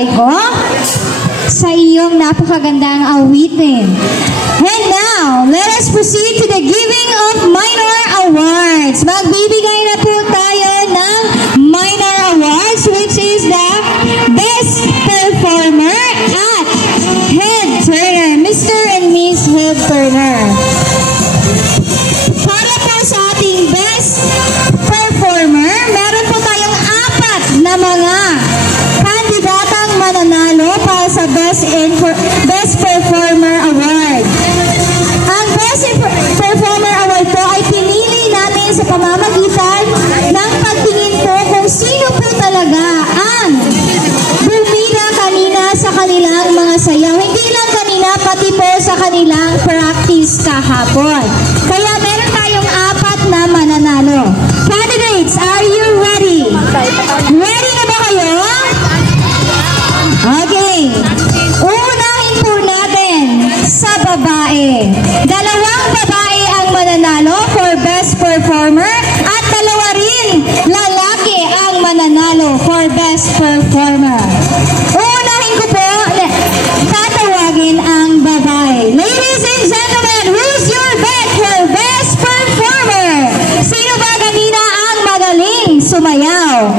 binibigay ko sa iyong napakagandang awitin. And now, let us proceed to the giving of minor awards. Magbibigay na po tayo ng minor awards, which is the Best Performer at Head Turner, Mr. and Miss Head Turner. Para po sa ating Best Performer, meron po tayong 4 na mga kandidatang mananalo para sa Best Performer Award. Ang Best Performer Award po ay pinili namin sa pamamagitan ng pagtingin po kung sino po talaga ang bumida kanina sa kanilang mga sayaw. Hindi lang kanina, pati po sa kanilang practice kahapon. Kaya meron tayong 4 na mananalo. Candidates, are you ready? Ready na ba kayo? Okay. Unahin po natin sa babae. 2 babae ang mananalo for Best Performer at 2 rin lalaki ang mananalo for Best Performer. Unahin ko po, tatawagin ang babae. Ladies and gentlemen, who's your bet for Best Performer? Sino ba ganina ang magaling sumayaw?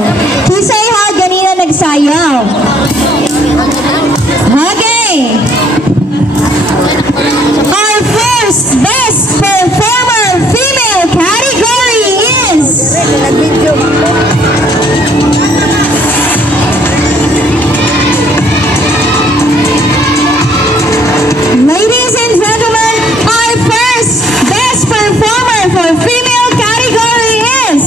Kisay ha, ganina nagsayaw. Okay. Our first Best Performer female category is ladies and gentlemen, our first Best Performer for female category is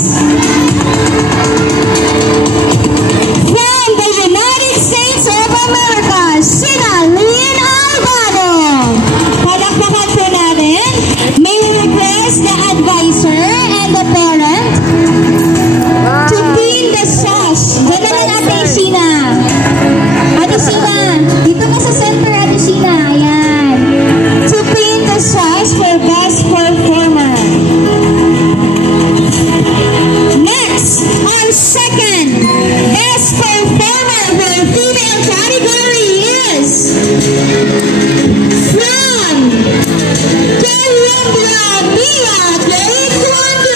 from the United States of America, Sina Lynn Albano. Palakpakan po natin. May we request the advisor and the parent to pin the sauce. Ganda na natin, Sina. Ate Sina, dito ka sa center, Ate Sina. Ayan. To pin the sauce for Best Performer. Next, our second Best Performer for female category is from Columbia, Mia Taekwondo.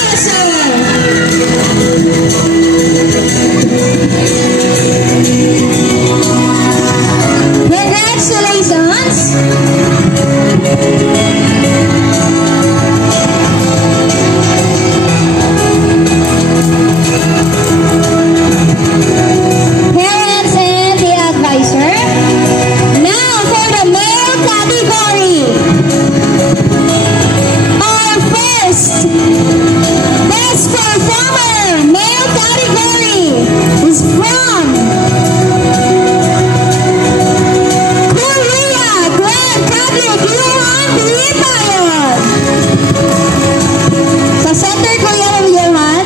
Congratulations! Parents and the advisor. Now for the male category. Our first Best Performer male category is from Korea, Grand Public, Yuhan Pilipayon. Sa center ko yan, Yuhan.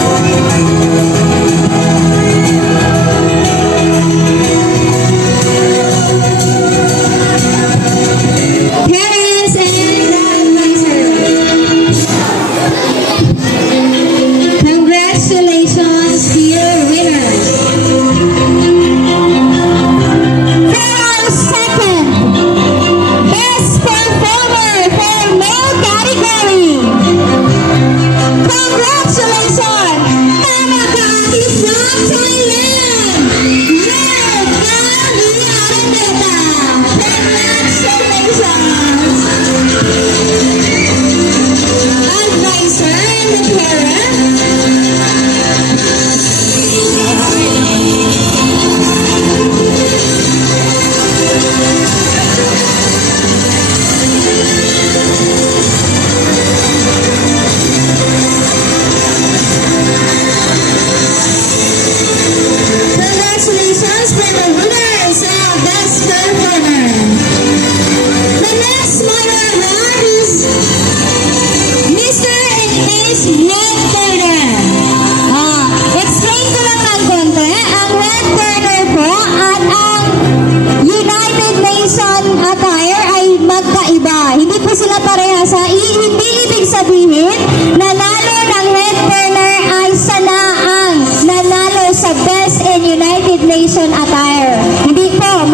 Parents and advisor. Congratulations, dear winners. For our second Best Performer for male category. Congratulations, Tanaka is from Thailand. Led by Lianeta. Congratulations. Advisor and the parent. Congratulations for the winners of Best Performer. The next minor award is Mr. and Miss Head Turner. Explain ko lang ng konti. Ang Head Turner po at ang United Nation attire ay magkaiba. Hindi po sila parehas. Hindi ibig sabihin nanalo ng Head Turner ay sana ang nanalo sa Best in United Nation attire. Hindi po.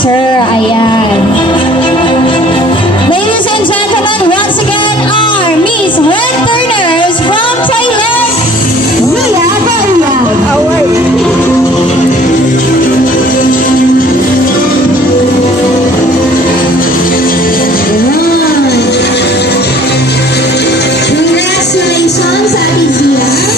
Sir. Ayan. Ladies and gentlemen, once again, our Miss Red Turners from Thailand, Zia Baria. Congratulations, Ate Zia.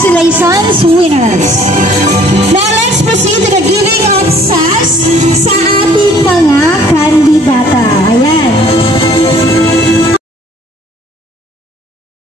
Congratulations, winners!